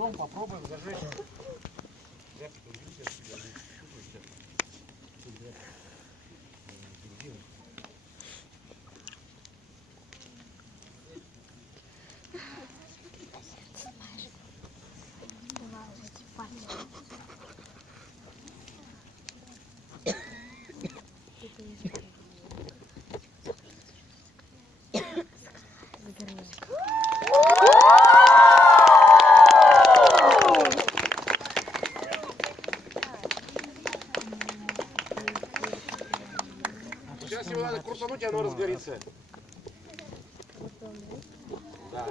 ножом попробуем зажечь. Сейчас его надо крутануть, и оно разгорится. Да.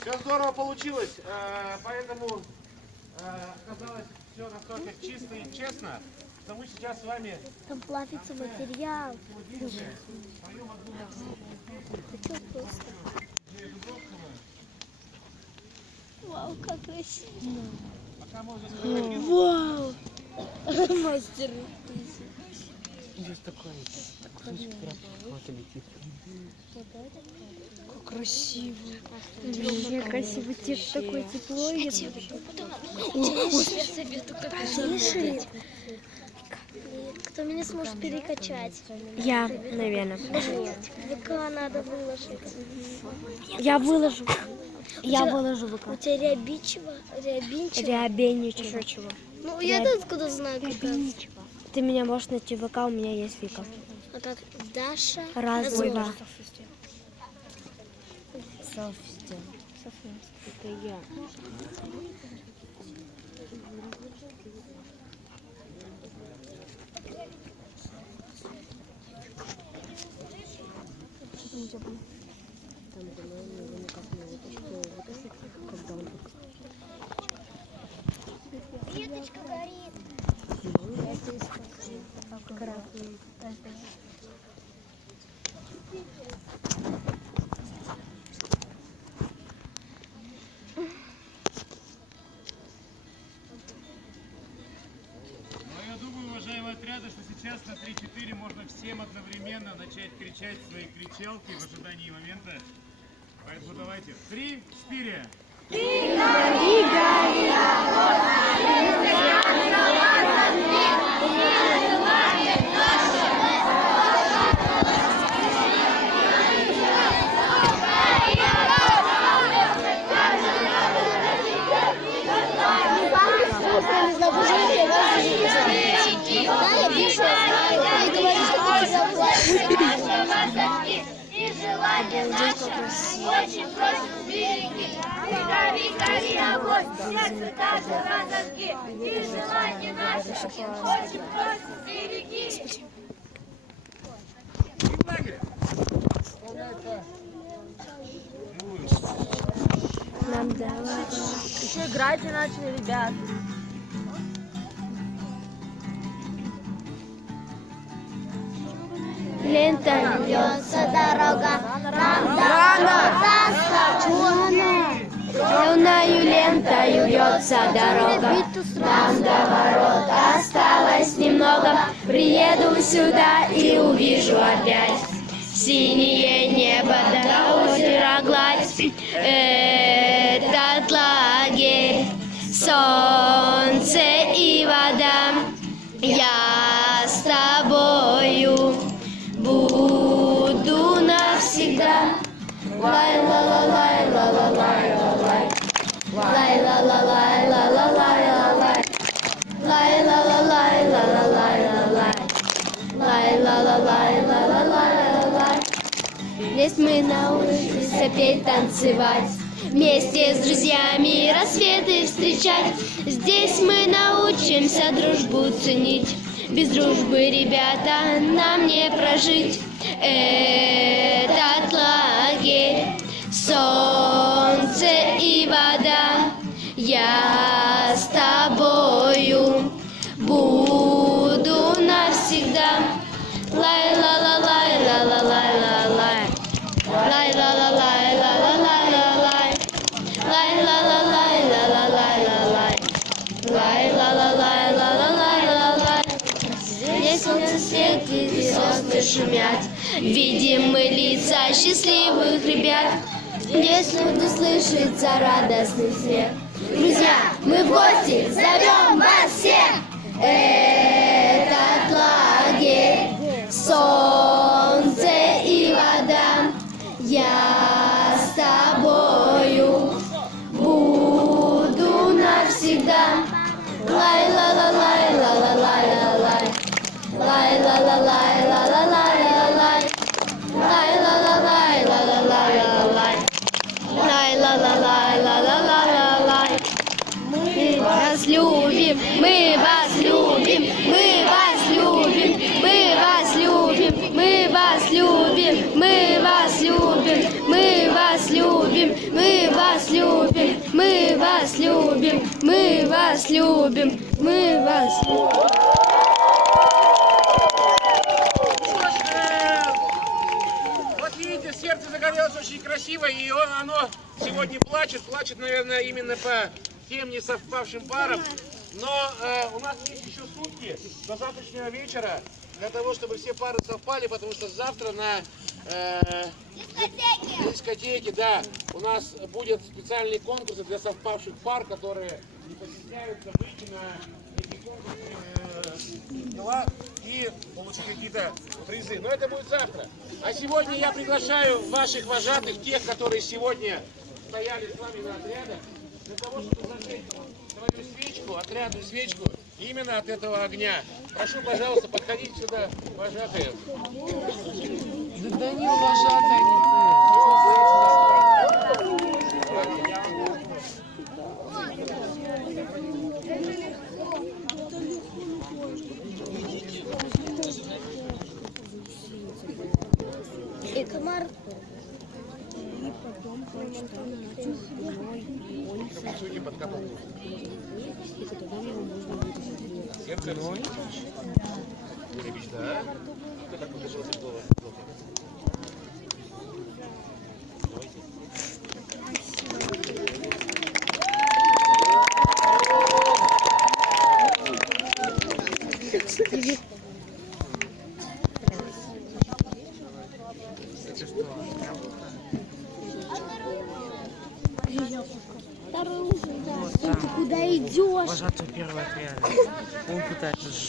Все здорово получилось, поэтому оказалось все настолько чисто и честно, что мы сейчас с вами... Там плавится материал. Вау, как красиво. Вау. Мастер. Здесь такой вот летит. Как красиво. Вообще красиво. Такое тепло. Кто меня сможет перекачать? Я, наверное. Нет, ВК надо выложить. Я выложу. Я выложу ВК. У тебя Рябинчева? Рябинчева. Ну, я-то откуда знаю, как это? Ты меня можешь найти в ВК, у меня есть Вика. А как Даша? Разова. Это я. Веточка горит. Я думаю, уважаемые отряды, что сейчас на 3-4 можно всем одновременно начать кричать свои кричалки в ожидании момента. Поэтому давайте 3-4. Очень просим береги, гори, гори огонь, сердце наше разожги, и желание наше, очень просим береги. Нам дала. Еще играть и начали, ребят. Лента льется дорога, нам дорога Темною лентою льется дорога, нам до ворот осталось немного. Приеду сюда и увижу опять синее небо до озера гладь. Этот лагерь, солнце и вода, я с тобою буду навсегда. Лай ла ла лай ла ла лай ла лай. Лай ла ла лай ла ла лай ла лай. Лай ла ла лай ла ла лай ла лай. Лай ла ла лай ла ла лай ла лай. Здесь мы научимся петь, танцевать, вместе с друзьями рассветы встречать. Здесь мы научимся дружбу ценить. Без дружбы, ребята, нам не прожить. Этот лагерь, солнце и вода, я с тобою буду навсегда. Лай ла ла лай ла ла лай ла лай. Лай ла ла лай ла ла лай ла лай. Лай ла ла лай ла ла лай ла лай. Лай ла ла лай ла ла лай ла лай. Здесь солнце светит и сосны шумят, Видим мы лица счастливых ребят, где всюду слышится радостный смех. Друзья, мы в гости зовем вас всех. Этот лагерь, солнце и вода, я с тобою буду навсегда. Лай-ла-ла-лай-ла-ла-лай-ла-лай, лай-ла-ла-лай-ла-ла-лай-ла-лай, лай-ла-ла-лай-ла-ла-лай-ла-лай, лай-ла-ла-лай-ла-ла-ла-лай. Мы вас любим, мы вас любим, мы вас любим, мы вас любим, мы вас любим, мы вас любим, мы вас любим, мы вас любим, мы вас любим, мы вас любим, мы вас любим. Вот видите, сердце загорелось очень красиво, и оно сегодня плачет, наверное, именно по тем не совпавшим парам. Но у нас есть еще сутки до завтрашнего вечера для того, чтобы все пары совпали, потому что завтра на дискотеке, да, у нас будет специальные конкурсы для совпавших пар, которые не постесняются выйти на эти конкурсные дела и получить какие-то призы. Но это будет завтра. А сегодня я приглашаю ваших вожатых, тех, которые сегодня стояли с вами на отрядах, для того, чтобы зажечь свою свечку, отрядную свечку, именно от этого огня. Прошу, пожалуйста, подходите сюда, вожатые. Да Данил вожатый, а не ты. И комар. Суйте под капот. Сердце. Ребич, да? Кто так подержался в голову? Второй ужин, да. Ты куда идешь? Вожатый первый отряд. Он пытается